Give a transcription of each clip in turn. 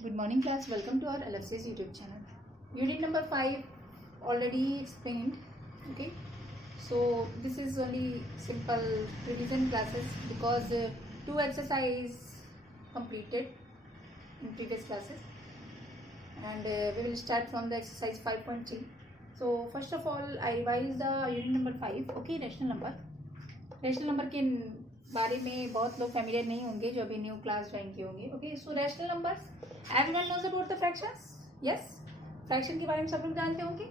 Good morning class, welcome to our LFC's YouTube channel. Unit number 5 already explained. Okay, so this is only simple revision classes because 2 exercise completed in previous classes, and we will start from the exercise 5.3. So first of all I revised the unit number 5. Okay, rational number के बारे में बहुत लोग familiar नहीं होंगे जो अभी new class join किए होंगे. Okay, so rational numbers, everyone knows about the fractions. Yes, fraction के बारे में सब लोग जानते होंगे.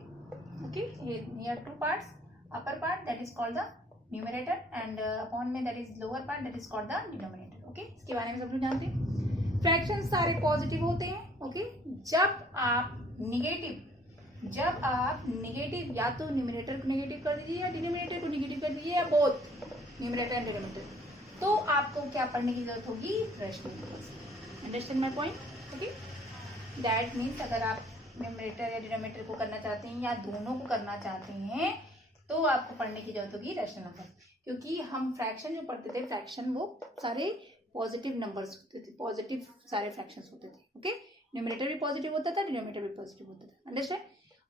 Okay, here two parts, upper part that is called the numerator and upon में that is lower part that is called the denominator. Okay, इसके बारे में सब लोग जानते हैं. फ्रैक्शन सारे पॉजिटिव होते हैं. ओके, जब आप नेगेटिव या तो न्यूमरेटर को नेगेटिव कर दीजिए या डिनोमिनेटर को नेगेटिव कर दीजिए या बोथ न्यूमरेटर एंड डिनोमिनेटर, तो आपको क्या पढ़ने की जरूरत होगी? Rational numbers. Understand my point? Okay, that means अगर आप न्यूमरेटर या डिनोमिनेटर को करना चाहते हैं या दोनों को करना चाहते हैं तो आपको पढ़ने की जरूरत होगी रैशनल नंबर. क्योंकि हम फ्रैक्शन जो पढ़ते थे, फ्रैक्शन वो सारे पॉजिटिव नंबर्स होते थे, पॉजिटिव सारे फ्रैक्शंस होते थे. ओके, न्यूमरेटर भी पॉजिटिव होता था, डिनोमिनेटर भी पॉजिटिव होता था. अंडरस्टैंड?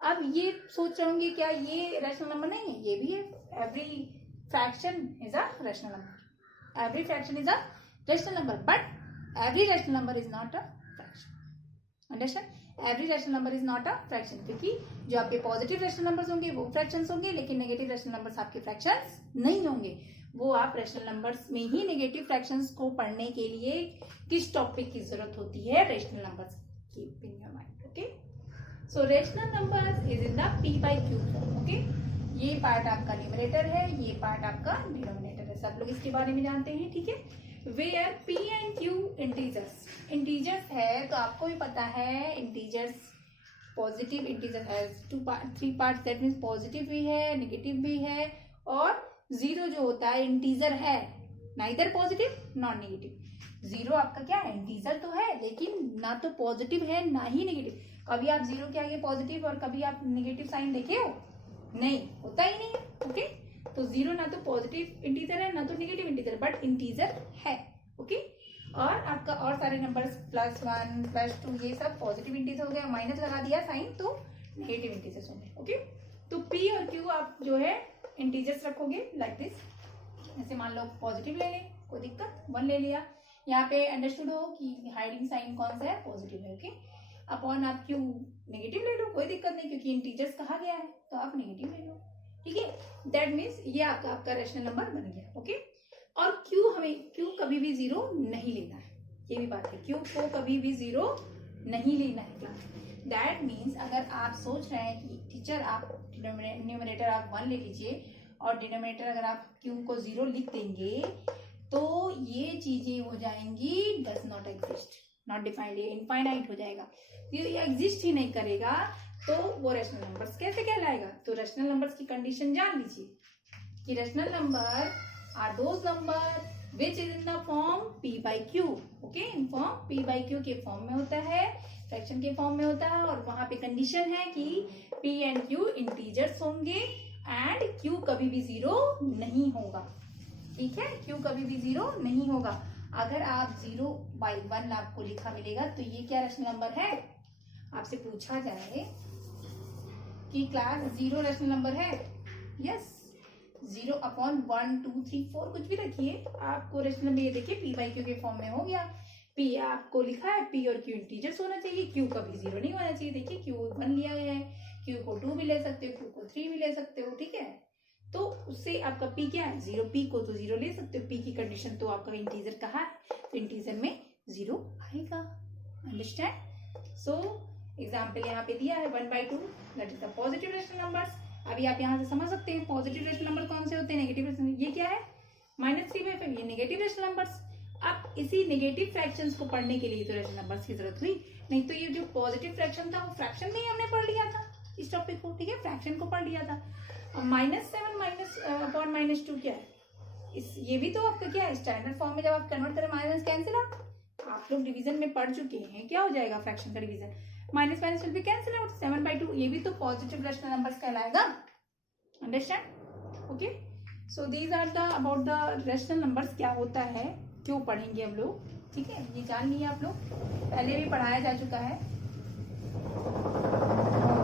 अब ये सोच रहे होंगे क्या ये रैशनल नंबर नहीं है? ये भी है. Every fraction is a rational number. Every fraction is a rational number, but every rational number is not a fraction. Understand? Every rational number is not a fraction. क्योंकि जो आपके पॉजिटिव रैशनल नंबर्स होंगे वो fractions होंगे, लेकिन negative rational numbers आपके fractions नहीं होंगे. वो आप रैशनल नंबर्स में ही नेगेटिव फ्रैक्शंस को पढ़ने के लिए किस टॉपिक की जरूरत होती है? Rational numbers. Keep in your mind. Okay, so rational numbers is in the p by q form. Okay, ये पार्ट आपका न्यूमरेटर है, ये पार्ट आपका डिनोमिनेटर है. सब लोग इसके बारे में जानते हैं. ठीक है, where p and q integers है, तो आपको भी पता है इंटीजर्स पॉजिटिव इंटीजर है. 3 पार्ट्स, दैट मीन्स पॉजिटिव भी है, नेगेटिव भी है, और जीरो जो होता है इंटीजर है, neither positive not negative. Zero आपका क्या है? इंटीजर तो है, लेकिन ना तो पॉजिटिव है ना ही नेगेटिव. कभी आप जीरो के आगे पॉजिटिव और कभी आप नेगेटिव साइन देखे हो? नहीं, होता ही नहीं. ओके, तो जीरो ना तो पॉजिटिव इंटीजर है ना तो नेगेटिव इंटीजर, बट इंटीजर है. ओके, और आपका और सारे नंबर्स +1 +2 ये सब पॉजिटिव इंटीजर हो गए. माइनस लगा दिया साइन तो नेगेटिव इंटीजर्स हो गए. ओके, तो p और q आप जो है इंटीजर्स रखोगे लाइक दिस. जैसे मान लो पॉजिटिव ले लें, कोई दिक्कत, 1 ले लिया. यहाँ पे अंडरस्टूड हो कि हाइडिंग साइन कौन सा है? पॉजिटिव है. ओके, अपॉन आप q नेगेटिव ले लो, कोई दिक्कत नहीं, क्योंकि इंटीजर्स कहा गया है तो आप नेगेटिव ले लो. ठीक है, दैट मीन्स ये आपका रैशनल नंबर बन गया. ओके, और q कभी भी जीरो नहीं लेना है. ये भी बात है, q को कभी भी जीरो नहीं लेना है क्लास. दैट मीन्स अगर आप सोच रहे हैं कि टीचर आप न्यूमरेटर आप 1 ले लीजिए और डिनोमिनेटर अगर आप q को जीरो लिख देंगे तो ये चीजें हो जाएंगी does not exist, not defined, ये इनफाइनाइट हो जाएगा, ये एग्जिस्ट ही नहीं करेगा. तो वो रैशनल नंबर्स कैसे कहलाएगा? तो रैशनल नंबर्स की कंडीशन जान लीजिए कि rational number are those number which is in the form p by q. Okay, in form p by q के फॉर्म में होता है, फ्रैक्शन के फॉर्म में होता है, और वहां पे कंडीशन है कि p एंड q इंटीजर्स होंगे एंड q कभी भी जीरो नहीं होगा. ठीक है, q कभी भी जीरो नहीं होगा. अगर आप 0/1 आपको लिखा मिलेगा तो ये क्या रैशनल नंबर है? आपसे पूछा जाए कि क्लास 0 रैशनल नंबर है? यस, 0/1 2 3 4 कुछ भी रखिए, आपको रैशनल नंबर ये देखिए p by q के फॉर्म में हो गया. p आपको लिखा है, p और q इंटीजर्स होना चाहिए, q कभी जीरो नहीं होना चाहिए. देखिए q 1 लिया है, q को 2 भी ले सकते हो, q को 3 भी ले सकते हो. ठीक है, तो उससे आपका p क्या है? जीरो. p को तो जीरो ले सकते हो, p की कंडीशन तो आपका इंटीजर कहा है, तो इंटीजर में जीरो आएगा. अंडरस्टैंड? सो एग्जाम्पल यहाँ पे दिया है 1/2, that is the positive rational numbers. अभी आप यहाँ से समझ सकते हैं पॉजिटिव रैशनल नंबर कौन से होते हैं, नेगेटिव रैशनल. ये क्या है? -3/5, ये नेगेटिव रैशनल नंबर्स. अब इसी नेगेटिव फ्रैक्शंस को पढ़ने के लिए तो रैशनल नंबर्स की जरूरत हुई, नहीं तो ये जो पॉजिटिव फ्रैक्शन था वो फ्रैक्शन में ही हमने पढ़ लिया था इस टॉपिक को. ठीक है, फ्रैक्शन को पढ़ लिया था. और -7 -2 क्या है? ये भी तो आपका क्या है? स्टैंडर्ड फॉर्म में जब आप कन्वर्ट करें माइनस कैंसिल आउट. आप लोग डिवीजन में पढ़ चुके हैं, क्या हो जाएगा फ्रैक्शन का division? Minus minus will be cancel out. 7/2 ये भी तो पॉजिटिव रैशनल नंबर्स कहलाएगा. Understand? Okay, so these are the about the rational numbers क्या होता है, क्यों पढ़ेंगे हम लोग. ठीक है, ये जान लिया आप लोग, पहले भी पढ़ाया जा चुका है।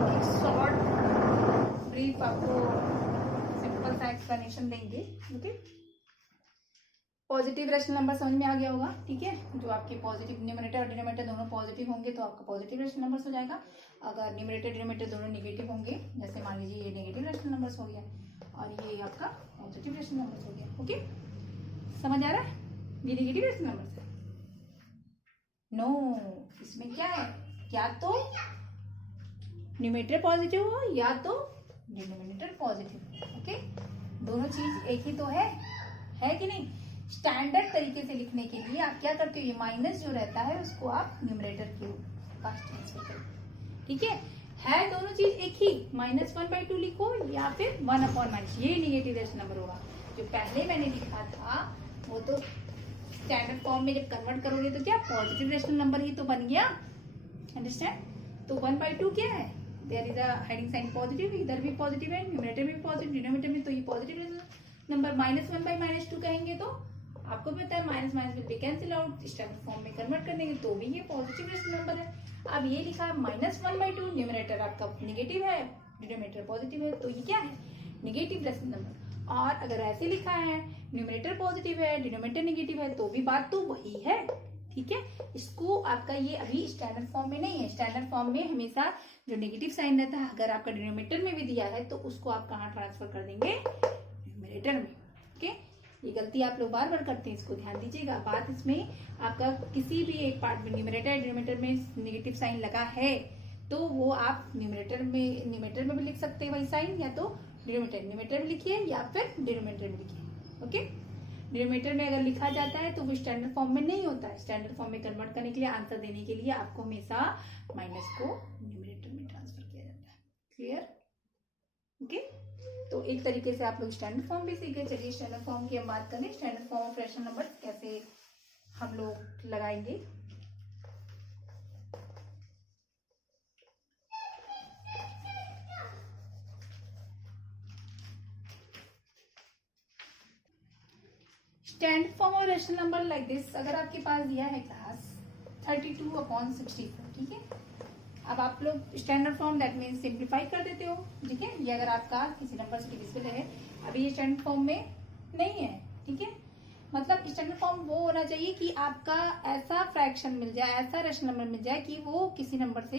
एक शॉर्ट ब्रीफ आपको सिंपल सा एक्सप्लेनेशन देंगे। ओके, पॉजिटिव रेशनल नंबर समझ में आ गया होगा, ठीक है। जो आपके पॉजिटिव न्यूमरेटर और डिनोमिनेटर दोनों पॉजिटिव होंगे तो आपका पॉजिटिव रेशनल नंबर्स हो जाएगा। अगर न्यूमरेटर डिनोमिनेटर दोनों नेगेटिव होंगे, जैसे मान लीजिए ये नेगेटिव रेशनल नंबर्स हो गया और ये आपका पॉजिटिव रेशनल नंबर्स हो गया। ओके, समझ आ रहा है? ये नेगेटिव रेशनल नंबर्स है। नो, इसमें क्या है, या तो न्यूमरेटर पॉजिटिव हो या तो डिनोमिनेटर पॉजिटिव। ओके, दोनों चीज एक ही तो है कि नहीं। स्टैंडर्ड तरीके से लिखने के लिए आप क्या करते हो, ये माइनस जो रहता है उसको आप न्यूमरेटर के पास ट्रांसफर करो, ठीक है दोनों चीज एक ही। -1/2 लिखो या फिर 1/-, ये नेगेटिव रेशनल नंबर होगा। जो पहले मैंने लिखा था वो तो स्टैंडर्ड फॉर्म में जब कन्वर्ट करोगे तो क्या पॉजिटिव रेशनल नंबर ही तो बन गया, अंडरस्टैंड। तो 1/2 क्या है, there is a heading sign positive, इधर भी पॉजिटिव है, न्यूमरेटर में भी पॉजिटिव, डिनोमिनेटर में तो ये पॉजिटिव रेशनल नंबर। -1/-2 कहेंगे तो आपको पता है minus minus will be cancel out, standard form में कन्वर्ट करने के तो भी ये पॉजिटिव रेशनल नंबर है। अब ये लिखा -1/2, न्यूमरेटर आपका नेगेटिव है, डिनोमिनेटर पॉजिटिव है, तो ये क्या है, नेगेटिव रेशनल नंबर। और अगर ऐसे लिखा है न्यूमरेटर पॉजिटिव है, डिनोमिनेटर नेगेटिव है, तो भी बात तो वही है, ठीक है। इसको आपका ये अभी स्टैंडर्ड फॉर्म में नहीं है। स्टैंडर्ड फॉर्म में हमेशा जो नेगेटिव साइन रहता है, अगर आपका डिनोमिनेटर में भी दिया है तो उसको आप कहाँ ट्रांसफर कर देंगे, न्यूमरेटर में। ओके, ये गलती आप लोग बार बार करते हैं, इसको ध्यान दीजिएगा। बात इसमें आपका किसी भी एक पार्ट में न्यूमरेटर डिनोमिनेटर में नेगेटिव साइन लगा है तो वो आप न्यूमरेटर में भी लिख सकते हैं वही साइन, या तो न्यूमरेटर में लिखिए या फिर डिनोमिनेटर में लिखिए। ओके, डिनोमिनेटर में अगर लिखा जाता है तो वो स्टैंडर्ड फॉर्म में नहीं होता है। स्टैंडर्ड फॉर्म में कन्वर्ट करने के लिए, आंसर देने के लिए आपको हमेशा माइनस को न्यूमरेटर में ट्रांसफर किया जाता है। क्लियर? ओके, तो एक तरीके से आप लोग स्टैंडर्ड फॉर्म भी सीख गए। चलिए स्टैंडर्ड फॉर्म की हम बात करें, standard form of rational number कैसे हम लोग लगाएंगे। Standard form of rational number like this. अगर आपके पास दिया है क्लास 32/64, ठीक है। अब आप लोग standard form that means simplify कर देते हो, ठीक है। ये अगर आपका किसी नंबर से डिविजिबल है, अभी ये स्टैंडर्ड फॉर्म में नहीं है, ठीक है। मतलब स्टैंडर्ड फॉर्म वो होना चाहिए कि आपका ऐसा फ्रैक्शन मिल जाए, ऐसा रेशनल नंबर मिल जाए कि वो किसी नंबर से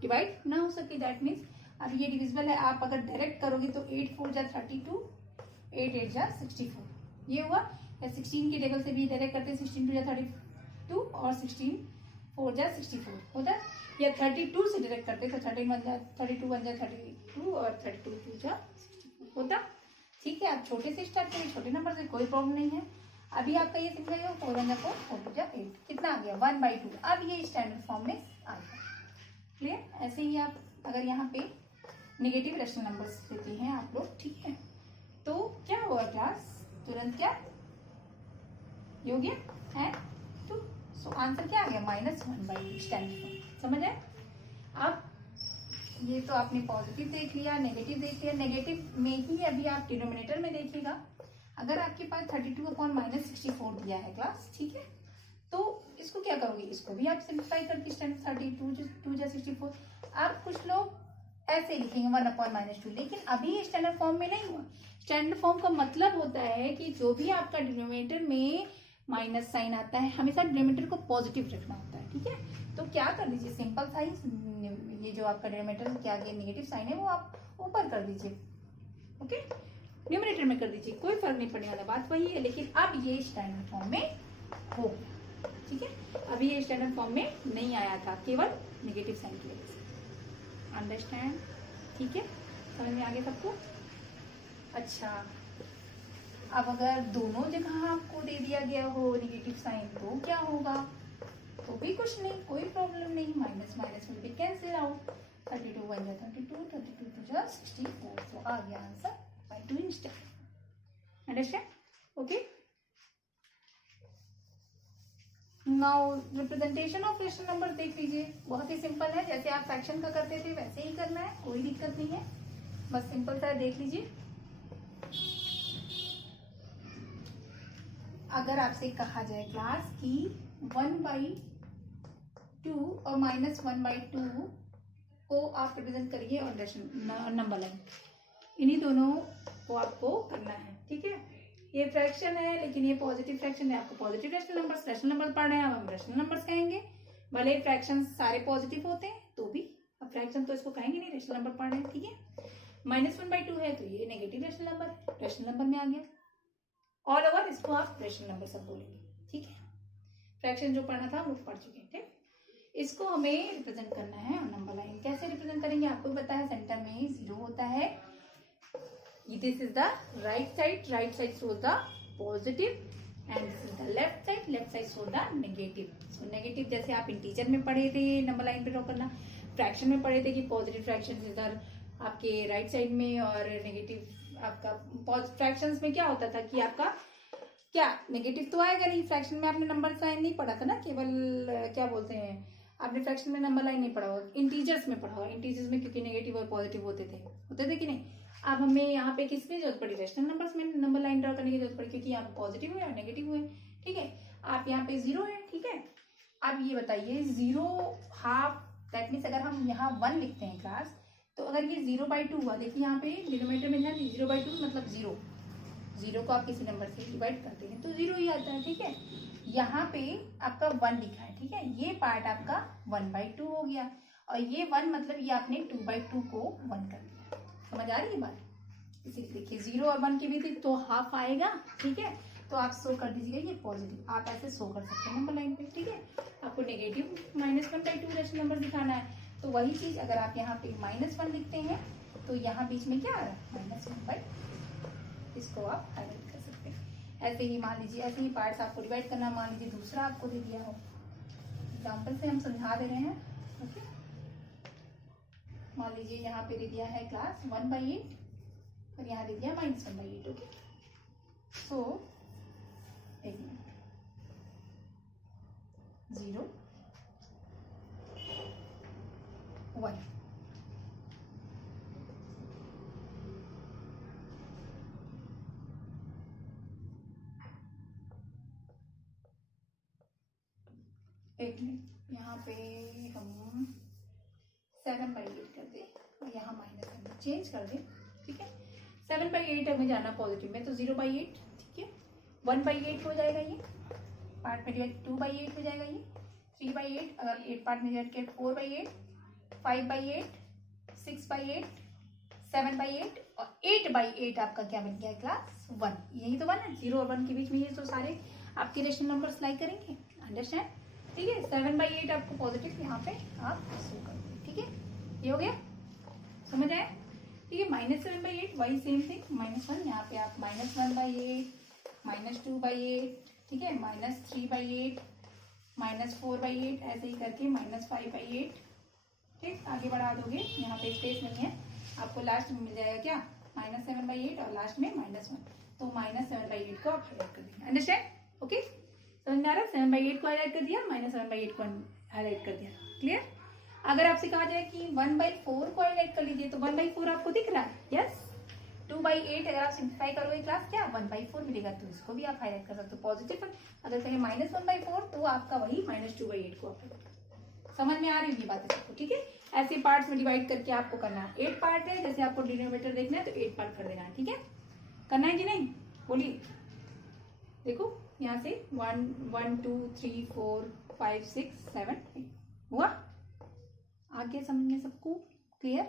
डिवाइड ना हो सके। दैट मीन्स अब ये डिविजिबल है, आप अगर डायरेक्ट करोगे तो 8×4 = 32, 8×8 = 64, ये हुआ। या 16 के टेबल से भी डायरेक्ट करते हैं, 16×2 = 32 और 16×4 = 64 होता है। या 32 से डायरेक्ट करते तो 13×1 = 32, 1 = 32 और 32×2 = 64 होता, ठीक है। आप छोटे से स्टार्ट करिए, छोटे नंबर से, कोई प्रॉब्लम नहीं है। अभी आपका ये सिंपल है, 4×1 = 4, 4×2 = 8, कितना आ गया 1/2। अब ये स्टैंडर्ड फॉर्म में आ गया। क्लियर? ऐसे ही आप अगर यहाँ पे नेगेटिव रेशनल नंबर्स लेते हैं आप लोग, ठीक है, तो क्या होगा क्लास, तुरंत क्या ये हो गया है 2। सो आंसर क्या आ गया, -1/2 स्टैंडर्ड फॉर्म। समझ आए? अब ये तो आपने पॉजिटिव देख लिया, नेगेटिव देख लिया। नेगेटिव में ही अभी आप डिनोमिनेटर में देखिएगा। अगर आपके पास 32/-64 दिया है क्लास, ठीक है, तो इसको क्या करोगे, इसको भी आप सिंप्लीफाई करके स्टैंडर्ड 32 × 64। अब कुछ लोग ऐसे लिखेंगे 1/-2, लेकिन अभी ये स्टैंडर्ड फॉर्म में नहीं हुआ। स्टैंडर्ड फॉर्म का मतलब होता है कि जो भी आपका डिनोमिनेटर में माइनस साइन आता है, हमेशा डिनोमिनेटर को पॉजिटिव रखना होता है, ठीक है। तो क्या कर दीजिए, सिंपल साइन, ये जो आपका डिनोमिनेटर के आगे नेगेटिव साइन है वो आप ऊपर कर दीजिए, ओके, न्यूमरेटर में कर दीजिए, कोई फर्क नहीं पड़ने वाला, बात वही है। लेकिन अब ये स्टैंडर्ड फॉर्म में हो गया, ठीक है। अभी ये स्टैंडर्ड फॉर्म में नहीं आया था, केवल नेगेटिव साइन की वजह से। अंडरस्टैंड? ठीक है, समझ में आ गया सबको? अच्छा, अब अगर दोनों जगह आपको दे दिया गया हो नेगेटिव साइन तो क्या होगा, तो भी कुछ नहीं, कोई प्रॉब्लम नहीं, minus minus will be cancel out. 32 1 = 32, 32 2 = 64। सो आ गया answer by doing step. Understand? Okay, now representation of rational number देख लीजिए, बहुत ही सिंपल है। जैसे आप फ्रैक्शन का करते थे वैसे ही करना है, कोई दिक्कत नहीं है, बस सिंपल सा देख लीजिए। अगर आपसे कहा जाए क्लास की 1/2 और -1/2 को आप रिप्रेजेंट करिए ऑन नंबर लाइन, इन्हीं दोनों को आपको करना है, ठीक है। ये फ्रैक्शन है लेकिन ये पॉजिटिव फ्रैक्शन है, आपको पॉजिटिव रैशनल नंबर पढ़ रहे हैं, अब हम रैशनल नंबर्स कहेंगे। भले फ्रैक्शन सारे पॉजिटिव होते हैं तो भी, अब फ्रैक्शन तो इसको कहेंगे नहीं, रैशनल नंबर पढ़ रहे हैं, ठीक है। -1/2 है तो ये नेगेटिव रैशनल नंबर है, रैशनल नंबर में आ गया। ऑल ओवर इसको आप रैशनल नंबर सब बोलेंगे, ठीक है। फ्रैक्शन जो पढ़ना था हम लोग पढ़ चुके थे। इसको हमें रिप्रेजेंट करना है ऑन नंबर लाइन। कैसे रिप्रेजेंट करेंगे आपको पता है, सेंटर में 0 होता है। This is the right side shows the positive and this is the left side shows the negative. So negative जैसे आप इंटीजर में पढ़े थे नंबर लाइन पे ड्रॉ करना, फ्रैक्शन में पढ़े थे कि पॉजिटिव फ्रैक्शन इधर आपके राइट साइड में और नेगेटिव आपका फ्रैक्शंस में क्या होता था कि आपका क्या नेगेटिव तो आएगा नहीं। फ्रैक्शन में आपने नंबर साइन नहीं पढ़ा था ना, केवल क्या बोलते हैं, आपने फ्रैक्शन में नंबर लाइन नहीं पढ़ा होगा, इंटीजर्स में पढ़ा होगा। इंटीजर्स में क्योंकि नेगेटिव और पॉजिटिव होते थे कि नहीं। अब हमें यहाँ पे किसकी जरूरत पड़ी, रैशनल नंबर्स में नंबर लाइन ड्रॉ करने की जरूरत पड़ी, क्योंकि यहाँ पे पॉजिटिव हुए और नेगेटिव हुए, ठीक है। आप यहाँ पे 0 है, ठीक है। अब ये बताइए 0/2 दैट मीन्स अगर हम यहाँ 1 लिखते हैं क्लास, तो अगर ये 0/2 हुआ, देखिए यहाँ पे डिनोमिनेटर में ध्यान दीजिए, 0/2 मतलब 0 को आप किसी नंबर से डिवाइड करते हैं तो 0 ही आता है, ठीक है। यहाँ पे आपका 1 लिखा है, ठीक है। ये पार्ट आपका 1/2 हो गया, और ये 1 मतलब ये आपने 2/2 को 1 कर दिया। समझ आ रही है बात। इसीलिए देखिए 0 और 1 के बीच तो हाफ आएगा, ठीक है। तो आप शो कर दीजिएगा ये पॉजिटिव, आप ऐसे शो कर सकते हैं नंबर लाइन पे, ठीक है। आपको नेगेटिव -1/2 रैशनल नंबर दिखाना है, तो वही चीज अगर आप यहाँ पे -1 लिखते हैं तो यहाँ बीच में क्या आ रहा है, -1/2। इसको आप हाईलाइट कर सकते हैं। ऐसे ही मान लीजिए, ऐसे ही पार्ट्स आपको डिवाइड करना, मान लीजिए दूसरा आपको दे दिया हो, एग्जाम्पल से हम समझा दे रहे हैं, ओके। मान लीजिए यहाँ पे दे दिया है क्लास 1/8 और यहाँ दे दिया -1/8, ओके। सो 1 मिनट, 0 1 1 मिनट। यहाँ पे हम 7/8 कर दे और यहाँ -1 चेंज कर दे, ठीक है। 7/8 हमें जाना पॉजिटिव में, तो 0/8, ठीक है। 1/8 हो जाएगा, ये पार्ट में डिवाइड 2/8 हो जाएगा, ये 3/8, अगर 8 पार्ट में डिवाइड किया 4/8, 5/8, 6/8, 7/8 और 8/8 आपका क्या बन गया क्लास 1। यही तो 1 है, 0 और 1 के बीच में ये तो सारे आपके रेशनल नंबर्स लाई करेंगे, अंडरस्टैंड, ठीक है। 7/8 आपको पॉजिटिव यहाँ पे आप शो कर दें, ठीक है। ये हो गया, समझ आया, ठीक है। -7/8 वही सेम थिंग, -1 यहाँ पे आप -1/8, -2/8, ठीक है, -3/8, -4/8, ऐसे ही करके -5/8, ठीक। आगे बढ़ा दोगे, यहाँ पे स्पेस नहीं है, आपको लास्ट में मिल जाएगा क्या, -7/8 और लास्ट में -1, तो -7/8 को आप हाईलाइट कर देंगे, अंडरस्टैंड, ओके। समझ में आ रहा है, 7/8 को हाईलाइट कर दिया, -7/8 को हाईलाइट कर दिया, क्लियर। अगर आपसे कहा जाए कि 1/4 को हाईलाइट कर लीजिए, तो 1/4 आपको दिख रहा है, यस। 2/8 अगर आप सिंप्लीफाई करोगे क्लास क्या 1/4 मिलेगा, तो इसको भी आप हाईलाइट कर सकते हो पॉजिटिव। अगर कहें -1/4 तो आपका वही -2/8 को आप, समझ में आ रही होगी बातें सबको, ठीक है। ऐसे पार्ट्स में डिवाइड करके आपको करना है। 8 पार्ट है, जैसे आपको डिनोमिनेटर देखना है तो 8 पार्ट कर देना है, ठीक है। करना है कि नहीं, बोलिए। देखो यहाँ से 1 2 3 4 5 6 7 8 हुआ, आगे समझ में सबको clear.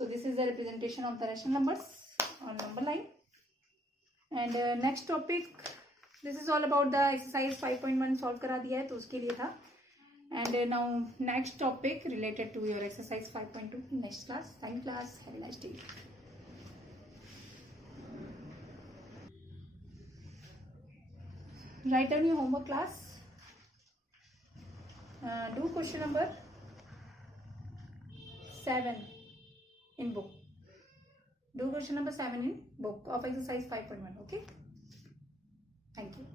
So this is the representation of the rational numbers on number line. And next topic, this is all about the exercise 5.1 solve करा दिया है तो उसके लिए था। And now next topic related to your exercise 5.2 next class. Thank you class, have a nice day. Write down your homework class. Do question number 7 in book. Do question number 7 in book of exercise 5.1. Okay. Thank you.